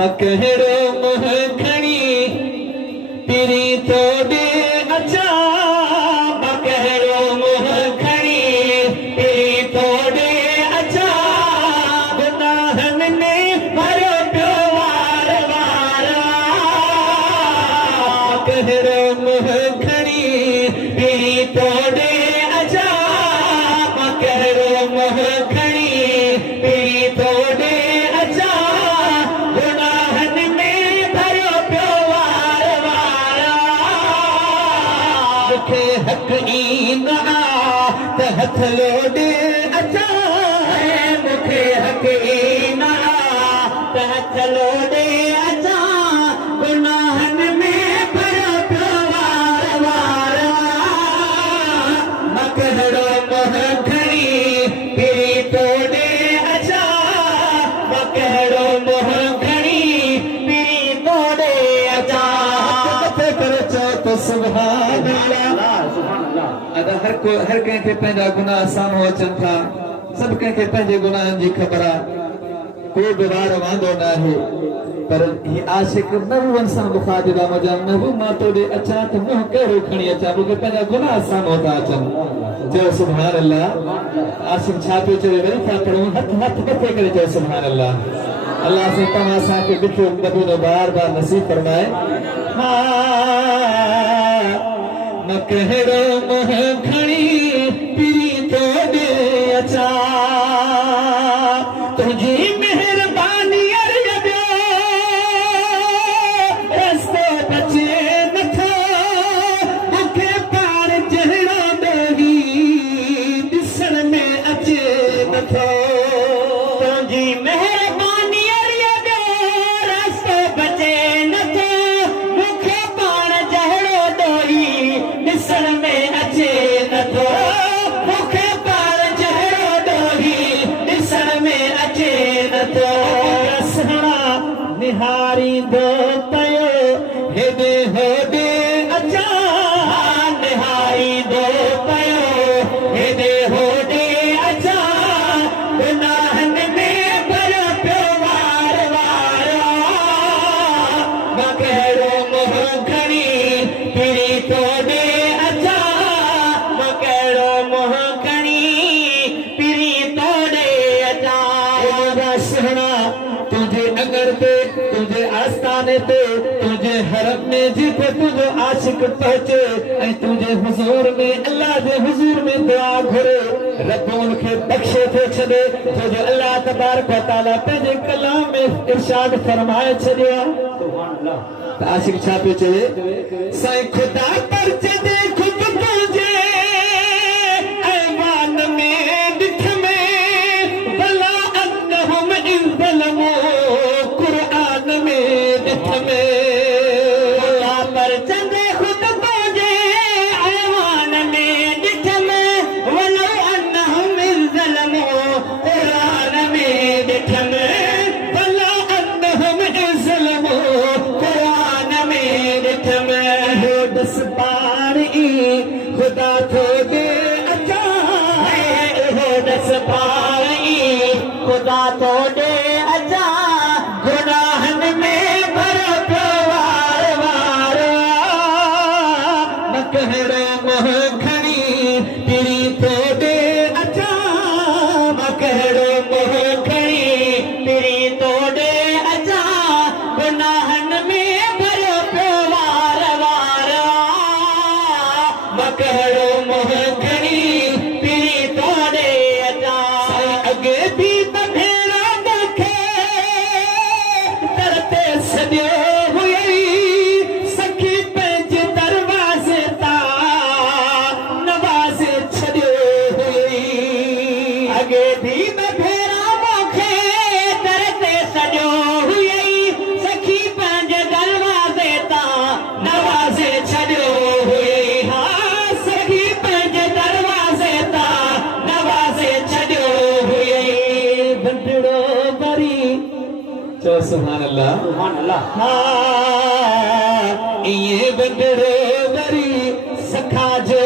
मकहड़ो मुह खणी पिरी तोड़े अचा मकहड़ो मुह खणी पिरी तोड़े अचा गुनाहन में भरो पियो वार वार मकहड़ो मुह खणी पिरी तोड़े अचा मकहड़ो मुह खणी पिरी तोड़े अचा गुनाहन में भरो पियो वार वार मूंखे हक़ ई न आ त हथ लोॾे अचा मूंखे हक़ ई न आ त हथ लोॾे अचा गुनाहन में भरो पियो वार वार मकहड़ो मुह खणी पिरी तोड़े अचा मकहड़ो मुह खणी पिरी तोड़े अचा करे चओ त सुभान अल्लाह अदा हर कंहिंखे पंहिंजा गुनाह साम्हूं अचनि था सभु कंहिंखे पंहिंजे गुनाहनि जी ख़बर आहे को बि वार वांदो न आहे पर ही आशिक महबूबन सां मुखातिबा मुंहिंजा महबूब मां तोॾे अचां त मुंहुं कहिड़ो खणी अचां मूंखे पंहिंजा गुनाह साम्हूं था अचनि चयो सुभान अल्लाह आशिक छा पियो चवे वरी था पढ़ूं हथ मथे करे चयो सुभान अल्लाह अल्लाह से तव्हां असांखे ॾिठो मदीनो बार बार नसीब फरमाए मकहड़ो मुह खणी पिरी तोड़े अचा तुझी मेहरबानी रस्तो बचे नथो मूंखे पार जहिड़ो ॾोही ॾिसण में अचे नथो तुंहिंजी मेहरबानी रस्तो बचे नथो मूंखे पार जहिड़ो ॾोही ॾिसण में अचे नथो मूंखे पार जहिड़ो ॾोही ॾिसण में अचे नथो रसणा निहारींदो पियो हेॾे होॾे अचा निहारींदो पियो हेॾे होॾे अचा गुनाहन में भरो पियो वार वार मकहड़ो मुह खणी पिरी तोड़े अचा मकहड़ो मुह खणी पिरी तोड़े अचा सुहिणा तुंहिंजे अगर ते तुंहिंजे आस्थाने ते तुंहिंजे हरम में जेको तुंहिंजो आशिक पहुचे ऐं तुंहिंजे हुज़ूर में अल्लाह जे हुज़ूर में दुआ घुरे रब उनखे बख़्शे थो छॾे छोजो अल्लाह तबारक व तआला पंहिंजे कलाम में इरशाद फरमाए छॾियो आहे त आशिक छा पियो चवे साईं ख़ुदा पर छॾे ख़ुदि तुंहिंजे ऐवान में ॾिठ में भला अनहुम इज़ ज़लमू क़ुरआन में ॾिठ में ख़ुदा पर छॾे ख़ुदि तुंहिंजे ऐवान में ॾिठ में वलो अनहुम इज़ ज़लमू क़ुरआन में ॾिठ में भला अनहुम इज़ ज़लमू क़ुरआन में ॾिठ में हो दस पारी ख़ुदा तोड़े अचा हो दस पारी ख़ुदा तोड़े अचा गुनाहन में भरो पियो वार वार मकहड़ो मुह खणी पिरी तोड़े अचा मकहड़ो मुह खणी पिरी तोड़े अचा गुनाहन में भरो पियो वार वार मकहड़ो मुह खणी पिरी तोड़े अचा अॻे बि त भेरा मूंखे दर ते सॼो हुई सखी पंहिंजे दरवाज़े तां नवाज़े छॾियो हुई अॻे बि त भेरा मूंखे दर ते सॼो हुई सखी पंहिंजे दरवाज़े तां नवाज़े छॾियो हुई हा सखी पंहिंजे दरवाज़े तां नवाज़े छॾियो हुई बंदड़ो वरी चओ सुभान अल्लाह हाँ इहे बंदड़ो वरी सखा जो